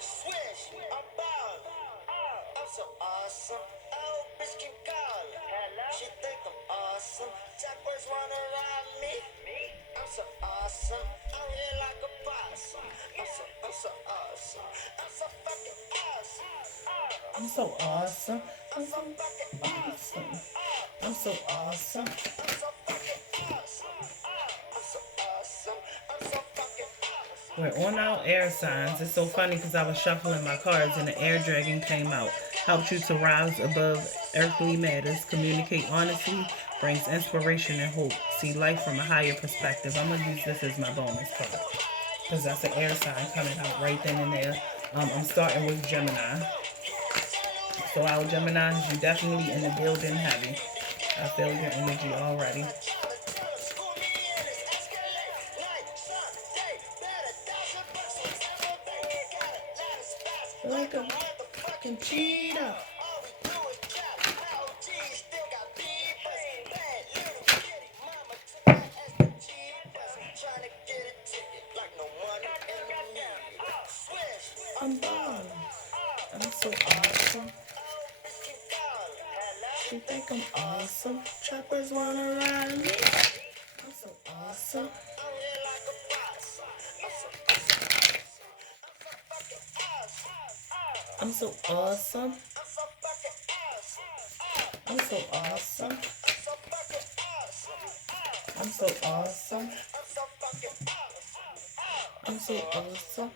Swish, I'm ballin'. I'm so awesome. Oh, bitch keep calling. She think I'm awesome. Choppers wanna ride me. I'm so awesome. I'm here like a possum. I'm so awesome. I'm so fucking awesome. I'm so awesome. I'm so fucking awesome. I'm so awesome. I'm so fucking awesome. I'm so awesome. I'm so fucking awesome. We're on our air signs. It's so funny because I was shuffling my cards and the air dragon came out. Helps you to rise above earthly matters, communicate honestly, brings inspiration and hope, see life from a higher perspective. I'm going to use this as my bonus card because that's an air sign coming out right then and there. I'm starting with Gemini. So our Geminis, you definitely in the building heavy. I feel your energy already. Like a motherfucking cheetah. I'm bomb. I'm so awesome. You think I'm awesome? Choppers wanna ride me. I'm so awesome. I'm so awesome. I'm so awesome. I'm so awesome. I'm so awesome.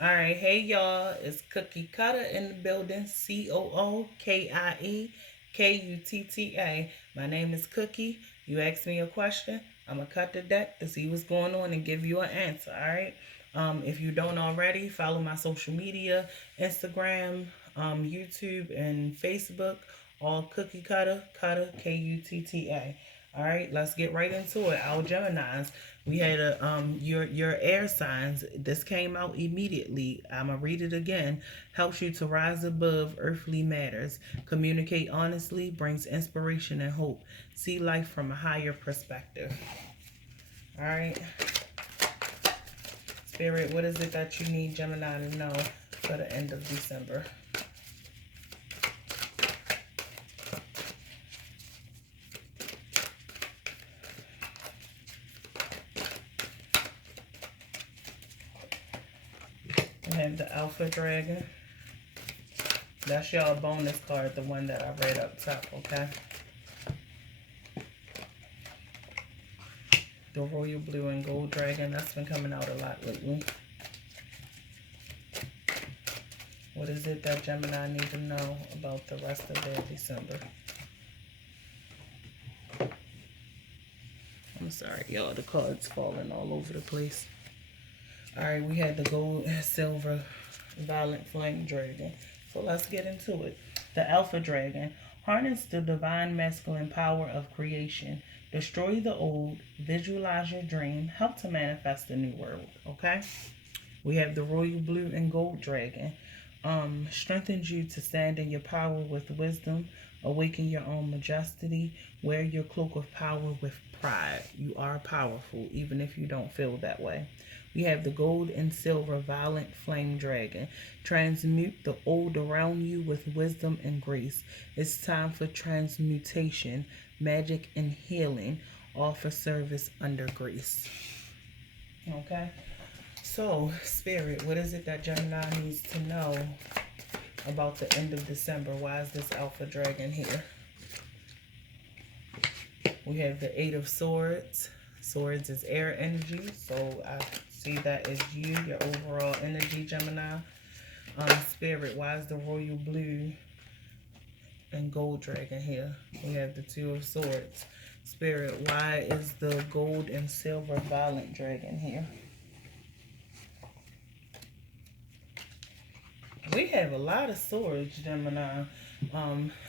All right, hey y'all, it's Cookie Cutter in the building. COOKIE KUTTA. My name is Cookie. You asked me a question, I'm gonna cut the deck to see what's going on and give you an answer. All right. If you don't already, follow my social media: Instagram, YouTube, and Facebook. All Cookie Cutter, Kutta. All right, let's get right into it. Our Geminis, we had your air signs. This came out immediately. I'm gonna read it again. Helps you to rise above earthly matters, communicate honestly, brings inspiration and hope, see life from a higher perspective. All right, Spirit, what is it that you need Gemini to know for the end of December? We have the Alpha Dragon. That's y'all bonus card, the one that I read up top, okay? The Royal Blue and Gold Dragon, that's been coming out a lot lately. What is it that Gemini need to know about the rest of their December? I'm sorry, y'all, the cards falling all over the place. All right, we had the gold and silver violet flame dragon. So let's get into it. The Alpha Dragon. Harness the divine masculine power of creation. Destroy the old. Visualize your dream. Help to manifest a new world. Okay? We have the Royal Blue and Gold Dragon. Strengthens you to stand in your power with wisdom. Awaken your own majesty. Wear your cloak of power with pride. You are powerful, even if you don't feel that way. We have the gold and silver violent flame dragon. Transmute the old around you with wisdom and grace. It's time for transmutation, magic, and healing. Offer service under grace. Okay? So, Spirit, what is it that Gemini needs to know about the end of December? Why is this Alpha Dragon here? We have the Eight of Swords. Swords is air energy, so I see that as you, your overall energy, Gemini. Spirit, why is the Royal Blue and Gold Dragon here? We have the Two of Swords. Spirit, why is the Gold and Silver Violent Dragon here? We have a lot of swords, Gemini.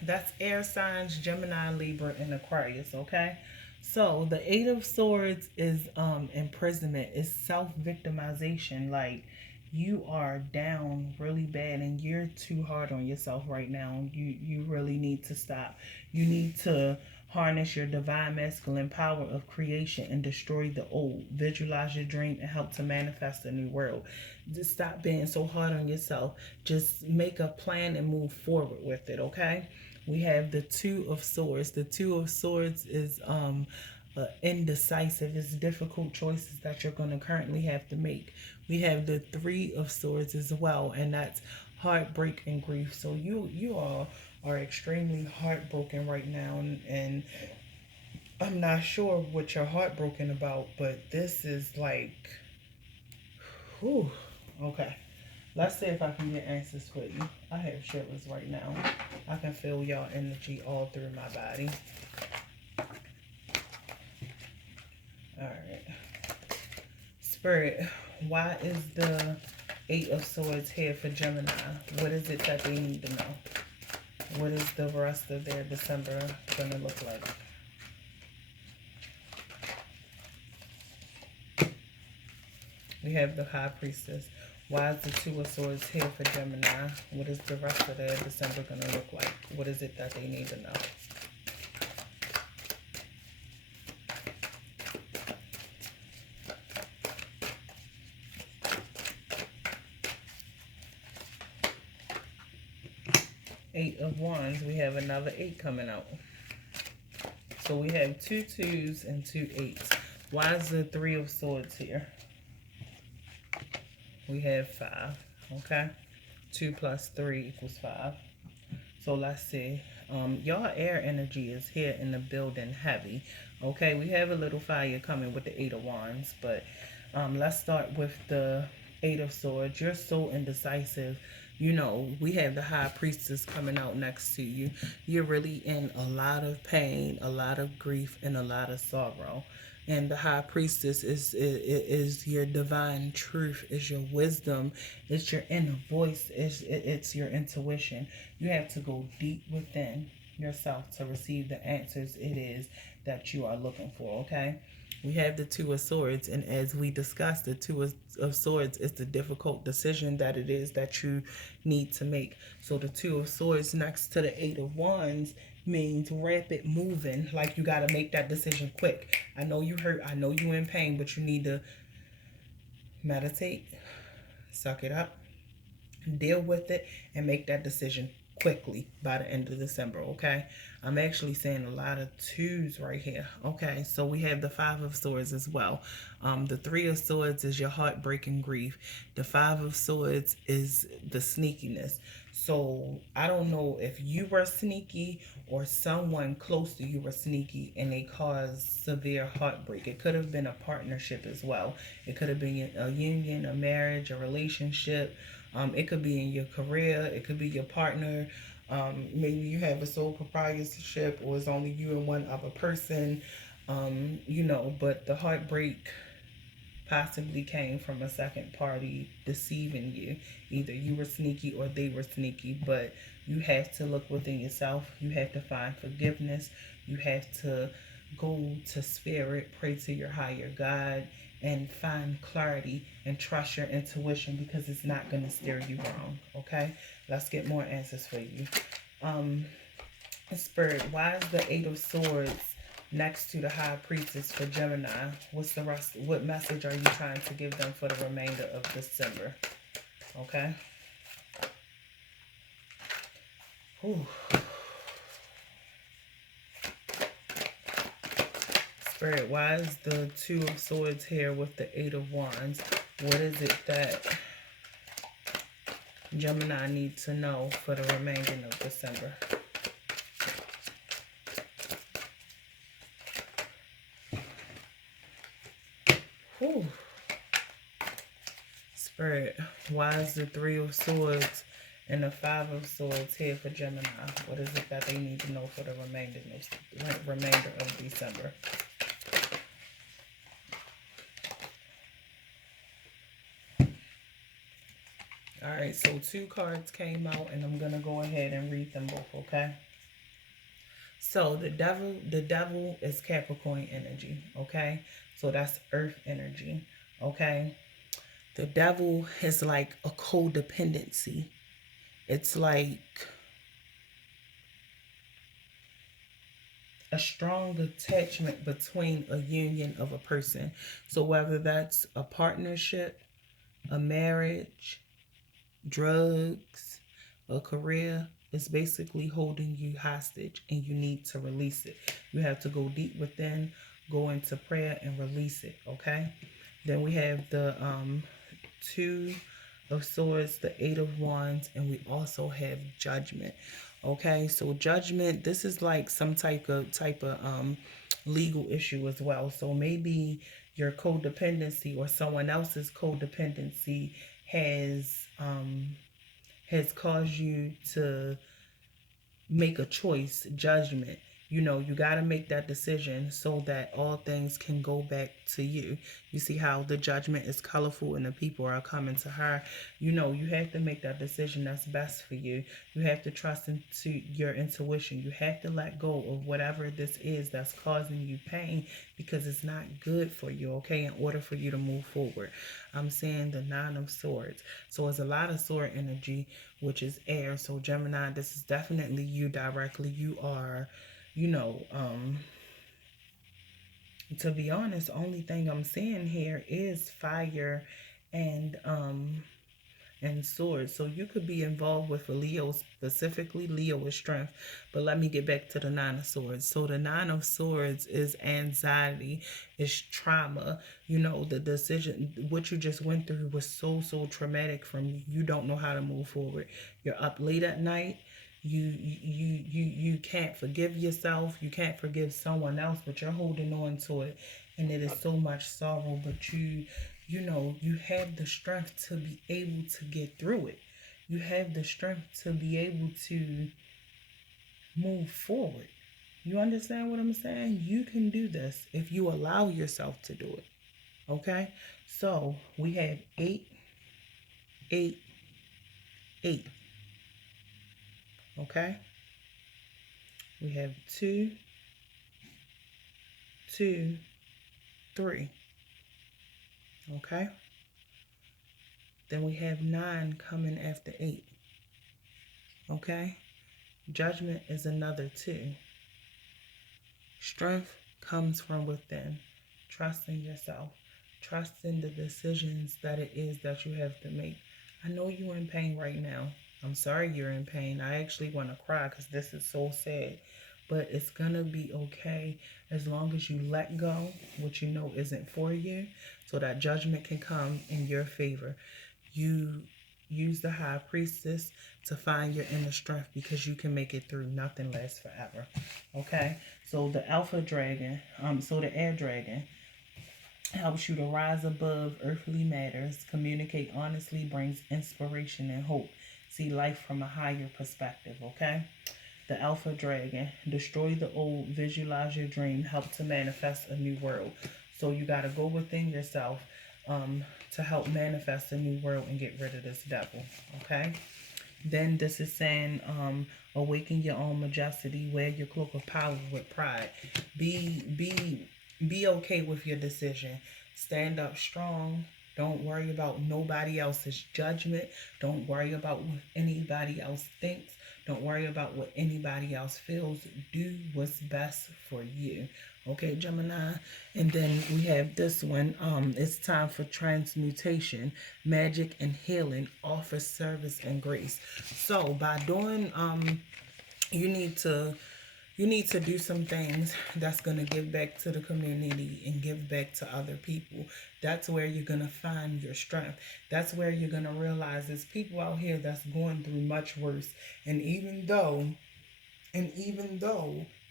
That's air signs, Gemini, Libra, and Aquarius, okay? So the Eight of Swords is imprisonment, is self-victimization. Like, you are down really bad and you're too hard on yourself right now. You really need to stop. You need to Harness your divine masculine power of creation and destroy the old. Visualize your dream and help to manifest a new world. Just stop being so hard on yourself. Just make a plan and move forward with it, okay? We have the Two of Swords. The Two of Swords is indecisive. It's difficult choices that you're going to currently have to make. We have the Three of Swords as well, and that's heartbreak and grief. So you all are extremely heartbroken right now, and I'm not sure what you're heartbroken about, but this is like, whew, okay. Let's see if I can get answers for you. I have shivers right now. I can feel y'all energy all through my body. Alright. Spirit, why is the Eight of Swords here for Gemini? What is it that they need to know? What is the rest of their December going to look like? We have the High Priestess. Why is the Two of Swords here for Gemini? What is the rest of their December going to look like? What is it that they need to know? Eight of Wands. We have another 8 coming out. So we have 2 2s and 2 8s. Why is the Three of Swords here? We have 5, okay? 2 plus 3 equals 5. So let's see. Y'all air energy is here in the building heavy. Okay, we have a little fire coming with the 8 of Wands. But let's start with the 8 of Swords. You're so indecisive. You know, we have the High Priestess coming out next to you. You're really in a lot of pain, a lot of grief, and a lot of sorrow. And the High Priestess is your divine truth, is your wisdom, it's your inner voice, it's your intuition. You have to go deep within yourself to receive the answers it is that you are looking for, okay? We have the Two of Swords, and as we discussed, the Two of Swords is the difficult decision that it is that you need to make. So the Two of Swords next to the Eight of Wands means rapid moving, like you got to make that decision quick. I know you hurt, I know you in pain, but you need to meditate, suck it up, deal with it, and make that decision quickly by the end of December, okay? I'm actually saying a lot of 2s right here, okay? So we have the Five of Swords as well. The Three of Swords is your heartbreaking grief. The Five of Swords is the sneakiness. So I don't know if you were sneaky or someone close to you were sneaky and they caused severe heartbreak. It could have been a partnership as well. It could have been a union, a marriage, a relationship. It could be in your career. It could be your partner. Maybe you have a sole proprietorship or it's only you and one other person. You know, but the heartbreak possibly came from a second party deceiving you. Either you were sneaky or they were sneaky, but you have to look within yourself. You have to find forgiveness. You have to go to spirit, pray to your higher God, and find clarity and trust your intuition, because it's not going to steer you wrong, okay? Let's get more answers for you. Spirit, why is the Eight of Swords next to the High Priestess for Gemini? What's the rest? What message are you trying to give them for the remainder of December? Okay. Whew. Spirit, why is the Two of Swords here with the Eight of Wands? What is it that Gemini needs to know for the remainder of December? Whew. Spirit, why is the Three of Swords and the Five of Swords here for Gemini? What is it that they need to know for the remainder of December? Alright, so 2 cards came out, and I'm going to go ahead and read them both, okay? So the devil is Capricorn energy, okay? So that's earth energy, okay? The devil is like a codependency. It's like a strong attachment between a union of a person. So whether that's a partnership, a marriage, drugs, a career, it's basically holding you hostage and you need to release it. You have to go deep within, go into prayer and release it, okay? Then we have the Two of Swords, the Eight of Wands, and we also have Judgment. Okay, so Judgment, this is like some type of legal issue as well. So maybe your codependency or someone else's codependency has caused you to make a choice, judgment. You know, you got to make that decision so that all things can go back to you. You see how the judgment is colorful and the people are coming to her. You know, you have to make that decision that's best for you. You have to trust into your intuition. You have to let go of whatever this is that's causing you pain because it's not good for you, okay, in order for you to move forward. I'm saying the Nine of Swords. So it's a lot of sword energy, which is air. So Gemini, this is definitely you directly. You are, you know, to be honest, only thing I'm seeing here is fire and swords. So you could be involved with a Leo, specifically Leo is strength. But let me get back to the Nine of Swords. So the Nine of Swords is anxiety, is trauma. You know, the decision, what you just went through was so traumatic from you. You don't know how to move forward. You're up late at night. You can't forgive yourself. You can't forgive someone else, but you're holding on to it, and it is so much sorrow. But you know, you have the strength to be able to get through it. You have the strength to be able to move forward. You understand what I'm saying? You can do this if you allow yourself to do it. Okay? So we have 8, 8, 8. Okay? We have 2, 2, 3. Okay? Then we have 9 coming after 8. Okay? Judgment is another 2. Strength comes from within. Trust in yourself. Trust in the decisions that it is that you have to make. I know you're in pain right now. I'm sorry you're in pain. I actually want to cry because this is so sad. But it's going to be okay as long as you let go what you know isn't for you so that judgment can come in your favor. You use the High Priestess to find your inner strength because you can make it through. Nothing lasts forever. Okay? So the Alpha Dragon, so the Air Dragon helps you to rise above earthly matters, communicate honestly, brings inspiration and hope. See life from a higher perspective, okay? The Alpha Dragon, destroy the old, visualize your dream, help to manifest a new world. So you got to go within yourself to help manifest a new world and get rid of this devil, okay? Then this is saying, awaken your own majesty, wear your cloak of power with pride. Be okay with your decision. Stand up strong. Don't worry about nobody else's judgment. Don't worry about what anybody else thinks. Don't worry about what anybody else feels. Do what's best for you. Okay, Gemini. And then we have this one. It's time for transmutation, magic and healing, offer service and grace. So by doing you need to do some things that's going to give back to the community and give back to other people. That's where you're going to find your strength. That's where you're going to realize there's people out here that's going through much worse. And even though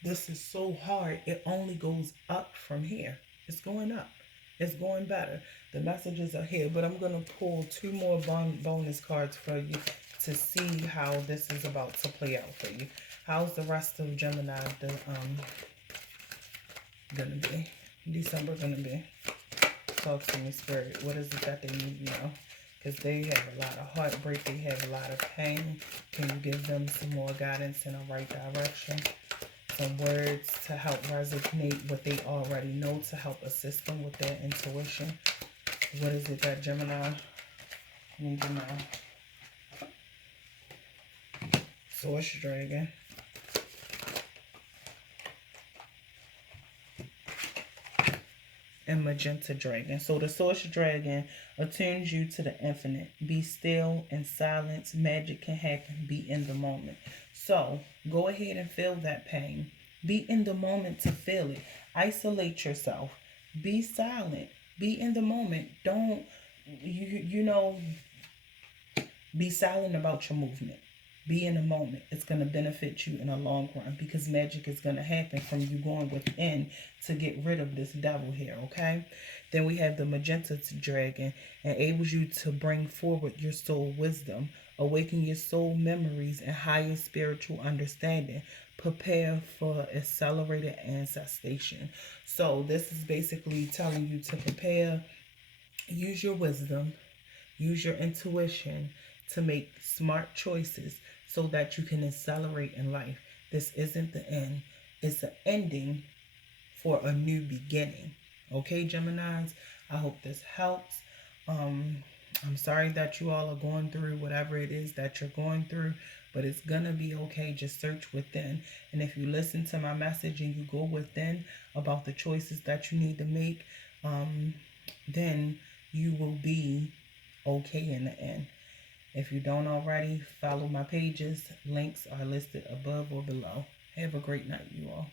this is so hard, it only goes up from here. It's going up. It's going better. The messages are here, but I'm going to pull 2 more bonus cards for you to see how this is about to play out for you. How's the rest of Gemini gonna be? December gonna be? Talk to me, Spirit. What is it that they need now? Because they have a lot of heartbreak. They have a lot of pain. Can you give them some more guidance in the right direction? Some words to help resonate what they already know to help assist them with their intuition. What is it that Gemini need to know? Source Dragon. and magenta dragon. So the source dragon attunes you to the infinite. Be still and silence. Magic can happen. Be in the moment. So go ahead and feel that pain. Be in the moment to feel it. Isolate yourself. Be silent. Be in the moment. Don't you know be silent about your movement. Be in the moment. It's going to benefit you in the long run because magic is going to happen from you going within to get rid of this devil here, okay? Then we have the magenta dragon, enables you to bring forward your soul wisdom, awaken your soul memories and higher spiritual understanding. Prepare for accelerated ancestration. So this is basically telling you to prepare, use your wisdom, use your intuition to make smart choices so that you can accelerate in life. This isn't the end, it's an ending for a new beginning. Okay, Geminis, I hope this helps. I'm sorry that you all are going through whatever it is that you're going through, but it's gonna be okay. Just search within. And if you listen to my message and you go within about the choices that you need to make, then you will be okay in the end. If you don't already, follow my pages. Links are listed above or below. Have a great night, you all.